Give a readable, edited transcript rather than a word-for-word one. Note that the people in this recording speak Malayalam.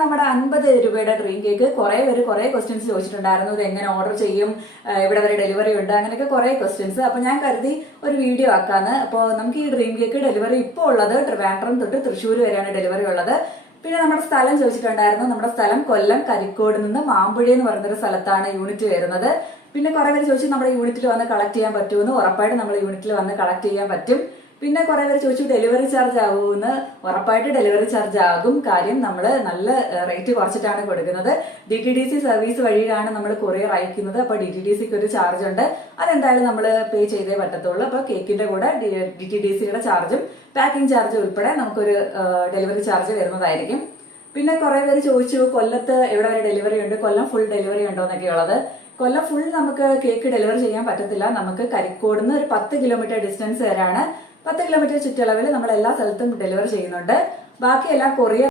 നമ്മുടെ 50 രൂപയുടെ ഡ്രീം കേക്ക് കുറെ ക്വസ്റ്റ്യൻസ് ചോദിച്ചിട്ടുണ്ടായിരുന്നു. ഇത് എങ്ങനെ ഓർഡർ ചെയ്യും, ഇവിടെ വരെ ഡെലിവറി ഉണ്ട്, അങ്ങനെയൊക്കെ കുറെ ക്വസ്റ്റ്യൻസ്. അപ്പൊ ഞാൻ കരുതി ഒരു വീഡിയോ ആക്കാന്ന്. അപ്പോൾ നമുക്ക് ഈ ഡ്രീം കേക്ക് ഡെലിവറി ഇപ്പോൾ ഉള്ളത് ട്രിവാൻഡ്രം തൊട്ട് തൃശ്ശൂർ വരെയാണ് ഡെലിവറി ഉള്ളത്. പിന്നെ നമ്മുടെ സ്ഥലം ചോദിച്ചിട്ടുണ്ടായിരുന്നു. നമ്മുടെ സ്ഥലം കൊല്ലം കരിക്കോട് നിന്ന് മാമ്പുഴി എന്ന് പറയുന്നൊരു സ്ഥലത്താണ് യൂണിറ്റ് വരുന്നത്. പിന്നെ കുറെ പേര് ചോദിച്ചു നമ്മുടെ യൂണിറ്റിൽ വന്ന് കളക്ട് ചെയ്യാൻ പറ്റുമെന്ന്. ഉറപ്പായിട്ട് നമ്മൾ യൂണിറ്റിൽ വന്ന് കളക്ട് ചെയ്യാൻ പറ്റും. പിന്നെ കുറെ പേര് ചോദിച്ചു ഡെലിവറി ചാർജ് ആകുമെന്ന്. ഉറപ്പായിട്ട് ഡെലിവറി ചാർജ് ആകും. കാര്യം നമ്മൾ നല്ല റേറ്റ് കുറച്ചിട്ടാണ് കൊടുക്കുന്നത്. DTDC സർവീസ് വഴിയാണ് നമ്മൾ കൊറിയർ അയക്കുന്നത്. അപ്പൊ DTDCക്ക് ഒരു ചാർജ് ഉണ്ട്, അതെന്തായാലും നമ്മൾ പേ ചെയ്തേ പറ്റത്തുള്ളൂ. അപ്പൊ കേക്കിന്റെ കൂടെ DTDCയുടെ ചാർജും പാക്കിംഗ് ചാർജും ഉൾപ്പെടെ നമുക്കൊരു ഡെലിവറി ചാർജ് വരുന്നതായിരിക്കും. പിന്നെ കുറെ പേര് ചോദിച്ചു കൊല്ലത്ത് എവിടെ വരെ ഡെലിവറി ഉണ്ട്, കൊല്ലം ഫുൾ ഡെലിവറി ഉണ്ടോ എന്നൊക്കെ ഉള്ളത്. കൊല്ലം ഫുൾ നമുക്ക് കേക്ക് ഡെലിവറി ചെയ്യാൻ പറ്റത്തില്ല. നമുക്ക് കരിക്കോട് നിന്ന് ഒരു 10 കിലോമീറ്റർ ഡിസ്റ്റൻസ് വരെയാണ്. 10 കിലോമീറ്റർ ചുറ്റളവിൽ നമ്മൾ എല്ലാ സ്ഥലത്തും ഡെലിവറി ചെയ്യുന്നുണ്ട്. ബാക്കിയെല്ലാം കൊറിയർ